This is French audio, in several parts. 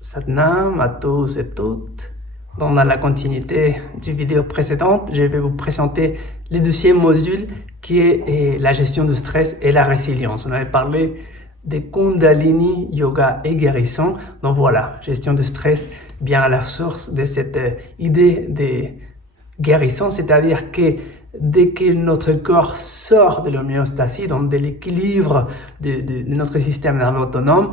Satnam à tous et toutes. Dans la continuité du vidéo précédente, je vais vous présenter le deuxième module qui est la gestion du stress et la résilience. On avait parlé des Kundalini, yoga et guérison. Donc voilà, gestion du stress bien à la source de cette idée de guérison, c'est-à-dire que dès que notre corps sort de l'homéostasie, donc de l'équilibre de notre système nerveux autonome,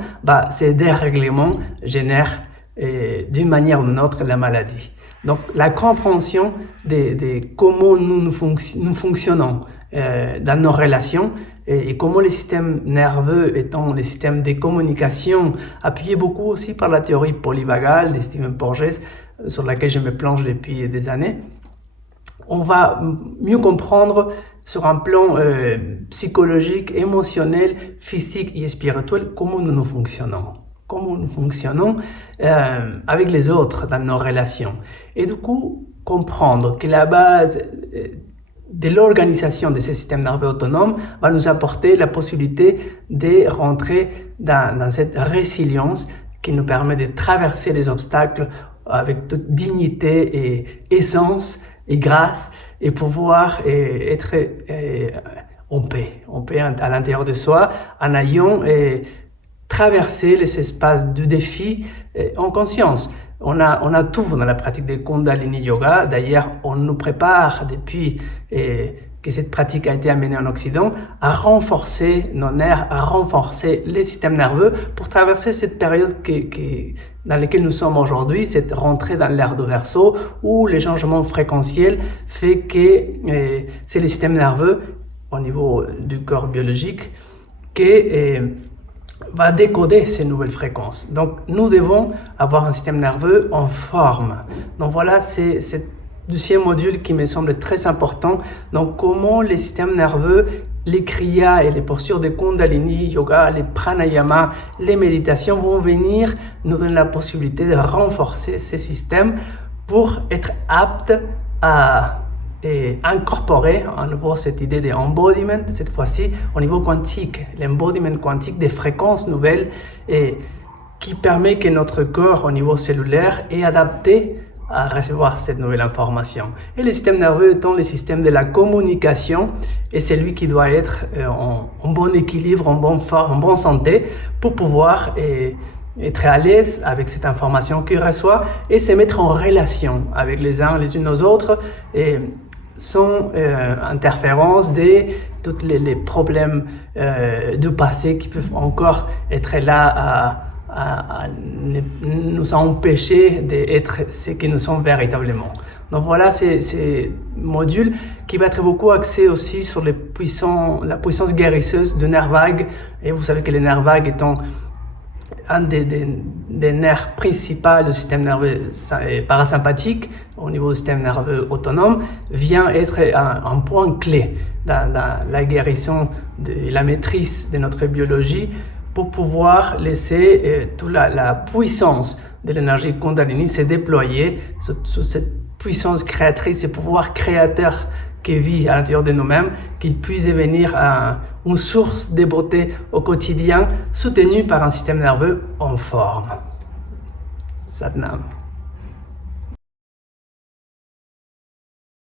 ces dérèglements génèrent d'une manière ou d'une autre la maladie. Donc la compréhension de comment nous fonctionnons dans nos relations et comment le système nerveux étant le système de communication, appuyé beaucoup aussi par la théorie polyvagale de Stephen Porges, sur laquelle je me plonge depuis des années, on va mieux comprendre sur un plan psychologique, émotionnel, physique et spirituel comment nous fonctionnons. Comment nous fonctionnons avec les autres dans nos relations. Et du coup, comprendre que la base de l'organisation de ce système nerveux autonome va nous apporter la possibilité de rentrer dans cette résilience qui nous permet de traverser les obstacles avec toute dignité et essence et grâce et pouvoir être en paix à l'intérieur de soi en ayant traverser les espaces du défi en conscience. On a tout dans la pratique de Kundalini Yoga. D'ailleurs, on nous prépare depuis que cette pratique a été amenée en Occident à renforcer nos nerfs, à renforcer les systèmes nerveux pour traverser cette période dans laquelle nous sommes aujourd'hui, cette rentrée dans l'ère du Verseau où les changements fréquentiels fait que c'est le système nerveux au niveau du corps biologique qui va décoder ces nouvelles fréquences. Donc, nous devons avoir un système nerveux en forme. Donc voilà, c'est ce deuxième module qui me semble très important. Donc, comment les systèmes nerveux, les kriyas et les postures de Kundalini, yoga, les pranayama, les méditations vont venir nous donner la possibilité de renforcer ces systèmes pour être aptes à incorporer à nouveau cette idée d'embodiment, cette fois-ci au niveau quantique, l'embodiment quantique des fréquences nouvelles qui permet que notre corps au niveau cellulaire est adapté à recevoir cette nouvelle information. Et le système nerveux étant le système de la communication et c'est lui qui doit être en bon équilibre, en bonne forme, en bonne santé pour pouvoir être à l'aise avec cette information qu'il reçoit et se mettre en relation avec les uns les unes aux autres et sans interférence de tous les problèmes du passé qui peuvent encore être là à nous empêcher d'être ce que nous sommes véritablement. Donc voilà ces modules qui va être beaucoup axé aussi sur la puissance guérisseuse du nerf vague. Et vous savez que le nerf vague étant un des nerfs principaux du système nerveux parasympathique au niveau du système nerveux autonome vient être un point clé dans la guérison de la maîtrise de notre biologie pour pouvoir laisser toute la puissance de l'énergie Kundalini se déployer sous cette puissance créatrice et pouvoir créateur qui vit à l'intérieur de nous-mêmes, qui puisse devenir une source de beauté au quotidien, soutenue par un système nerveux en forme. Satnam.